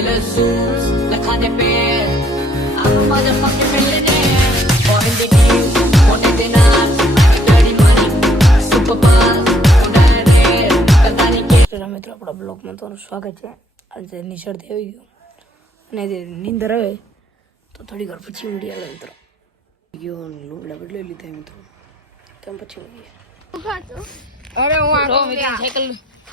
suits, lakhane pe. I'm a motherfucking millionaire. Foreign degrees, wanted dinners, dirty money, super fast, Hyundai red, Katani ke. તો મિત્રો આપણા બ્લોગમાં તમારું સ્વાગત છે આજે નિશળથી આવી ગયો અને જે નીંદર આવે તો થોડી વાર પછી ઊંડી આવે મિત્રો ગયો અને લુગડા બદલાઈ લીધા મિત્રો તેમ પછી ઊંઘી અરે હું તો મિત્રો સાયકલ આવી ગઈ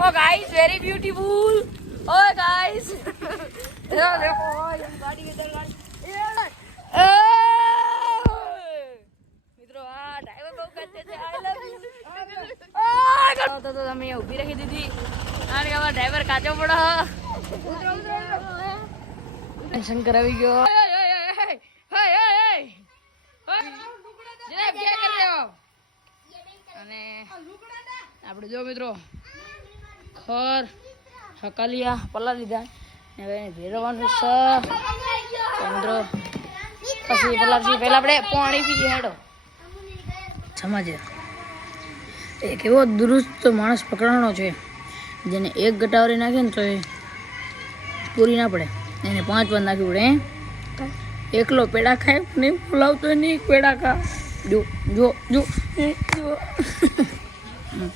oh guys very beautiful. Oh guys. देखो ડ્રાઈવર બહુ તો તમે ઊભી રાખી દીધી. અને આવા ડ્રાઈવર કાચો પડો. શંકર આવી ગયો. અને આપણે જો મિત્રો ખર, હકાલિયા પલા લીધા. હવે ભેરવાનું છે ચંદ્ર. પછી પેલા પછી પહેલા આપણે પાણી પીએ હેડો. સમાજે એક એવો દુરુસ્ત માણસ પકડવાનો છે. જેને એક ગટાવરી નાખે ને તો એ પૂરી ના પડે. એને પાંચ વાર નાખી પડે? એકલો પેડા ખાય નહીં બોલાવતો નહીં પેડા ખા. જો જો જો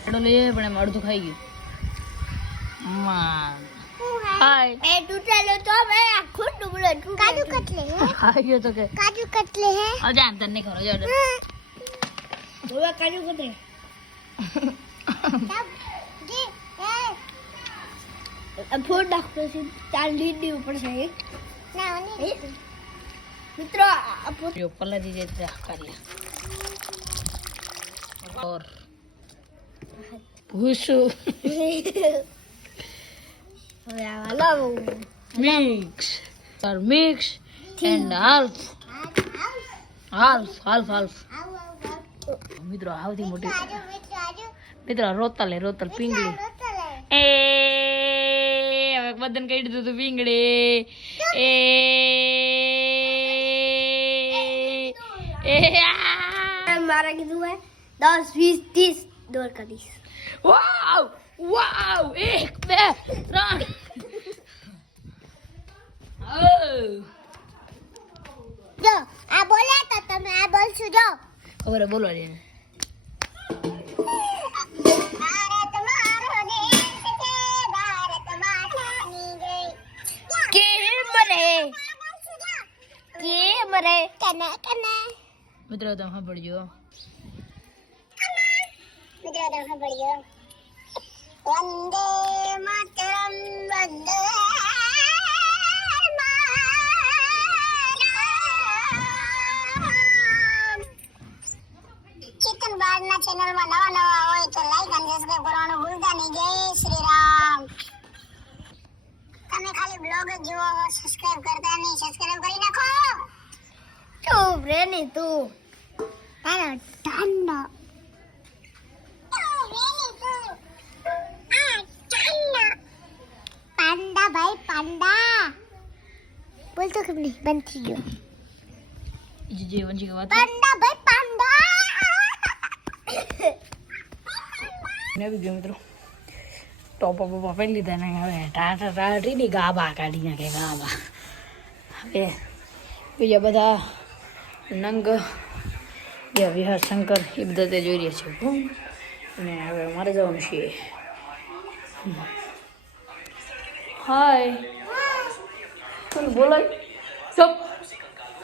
પેડો લઈએ, પણ એમ અડધું ખાઈ ગયું. માં હાય એ તૂટેલો તો મે આખું ડુબલો કાજુ કતલે હે હાય તો કે કાજુ કતલે હે અ જાન તને ખરો જો બોલા કાજુ કતલે ફૂડ ડોક્ટર છે ચાંદી ઉપર છે ના મિત્રો જો પલ્લા જી જે કાઢ્યા ઓર ભૂસું હવે આવા લાવું mix for mix and half half half half મિત્રો આવતી મોટી મિત્રો રોતલ હે રોતલ પીંગળી. એ હવે બદન કહી દીધું તું પીંગળી. એ મારે કીધું હે દસ વીસ ત્રીસ. દોર કરીશ વાવ વાવ એક બે ત્રણ Oh. જો આ બોલ્યા તો તમે આ બોલશું જો ખબર હે, બોલો રે ભારત મારો દેશ છે ભારત માતાની જય કેમ રે કેમ રે કને કને મિત્રો તમે સાંભળજો મિત્રો તો સાંભળ્યો વંદે માતરમ વંદે માતરમ. ચેતન બારના ચેનલમાં નવા નવા હોય તો લાઈક અને સબસ્ક્રાઇબ કરવાનું ભૂલતા નહીં જય શ્રી રામ તમે ખાલી બ્લોગ જ જુઓ સબસ્ક્રાઇબ કરતા નહીં સબસ્ક્રાઇબ કરી નાખો તું રેની તું તારા ઠંડો પાંડા બોલ તો કેમ નહીં બંધ થઈ ગયો જે જે વંશી કે વાત પાંડા ભાઈ પાંડા ને ગયો મિત્રો ટોપ અપ પહેરી લીધા ને હવે ટાટા ટાટી ની ગાબા કાઢી નાખે ગાબા હવે બીજા બધા નંગ જે વિહાર શંકર એ બધા તે જોઈ રહ્યા છે અને હવે મારે જવાનું છે हाय बोला? सब?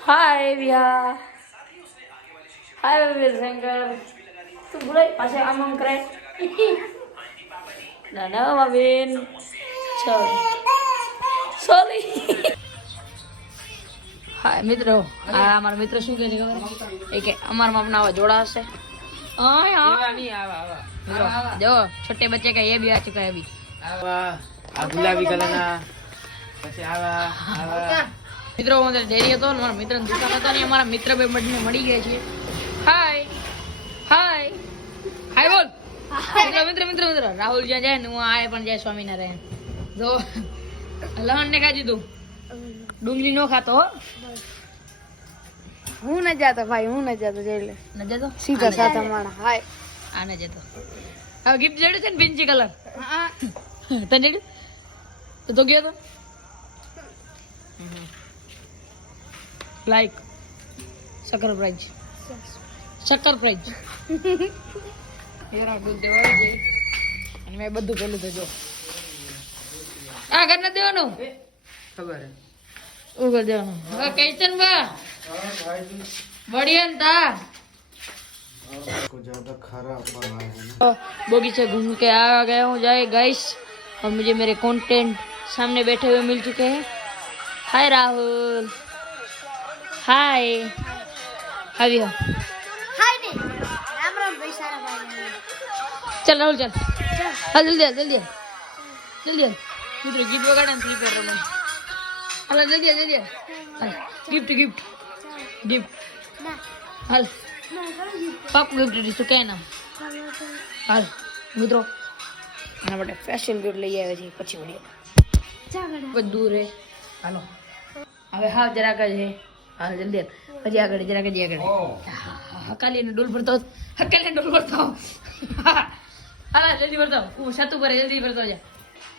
हाय भैया हाय वीर शंकर तू बोला? पास हम हम करे ना ना मवीन चल। सॉरी हाय मित्र. हाय हमारे मित्र शू कहने का एक हमारे मामा ना जोड़ा से। आ यार। नहीं आवा आवा। जो छोटे बच्चे का ये भी आ चुका है अभी। आवा। આ ગુલાબી કલરના પછી આવા આવા મિત્રો અમારે ડેરી હતો ને મારા મિત્રની દુકાન હતો ને અમારા મિત્ર બે મળીને મળી ગયા છીએ હાય હાય હાય બોલ. મિત્ર મિત્ર મિત્ર મિત્ર રાહુલ જ્યાં જાય ને હું આ પણ જાય સ્વામિનારાયણ. જો લહણ ને ખાઈ દીધું. ડુંગળી નો ખાતો હો. હું ન જાતો ભાઈ હું ન જાતો જઈ લે. ન જાતો? સીધા સાતા માણા હાય. આ ન જાતો. હવે ગિફ્ટ જડ્યું છે ને પિંચી કલર તને જડ્યું તો તો ગયો તો like surprise surprise હેરા દૂધ દેવા છે. અને મેં બધું પેલું થજો આ ઘર ના દેવાનું ખબર ઉગર દેવાનું? હવે કેશન બા. બઢિયા તા. बगीचे घूम के आ गया हूँ जाए गाइस और मुझे मेरे कंटेंट सामने बैठे हुए मिल चुके हैं हाय राहुल हाय हाय भैया હાય ને રામ રામ ભાઈ સારા ભાઈ चल राहुल चल हाँ जल्दी आ जल्दी आ जल्दी आ मित्र गीत वगाड़ा ना स्लीपर रमन अला जल्दी आ जल्दी आ हाल गिफ्ट गिफ्ट गिफ्ट ના હાલ ના કઈ પાપ ગિફ્ટ દીધું કે નામ હાલ મિત્રો આના માટે સ્પેશિયલ ગિફ્ટ લઈ આવ્યા છે પછી વળી બધું રે હાલો. હવે હા જરાક જ છે હા જલ્દી હજી આગળ જરાક જ આગળ. હકાલીને ડોલ ભરતો હકાલીને ડોલ ભરતો હા જલ્દી ભરતો. હું છત ઉપર જલ્દી ભરતો જા.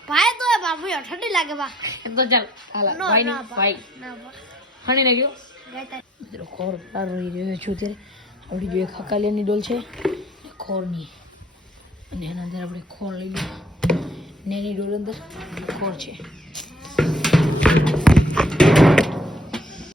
ભાઈ તો બાપુ ઠંડી લાગે બા. તો ચાલ. હાલા ભાઈ ને ભાઈ. ના હણી ને ગયો મિત્રો ખોર રહી રહ્યો છું ત્યારે આપણી જો એક હકાલિયાની ડોલ છે. ખોરની. અને એના અંદર આપણે ખોર લઈ લઈએ નેની ડોલ અંદર ખોર છે.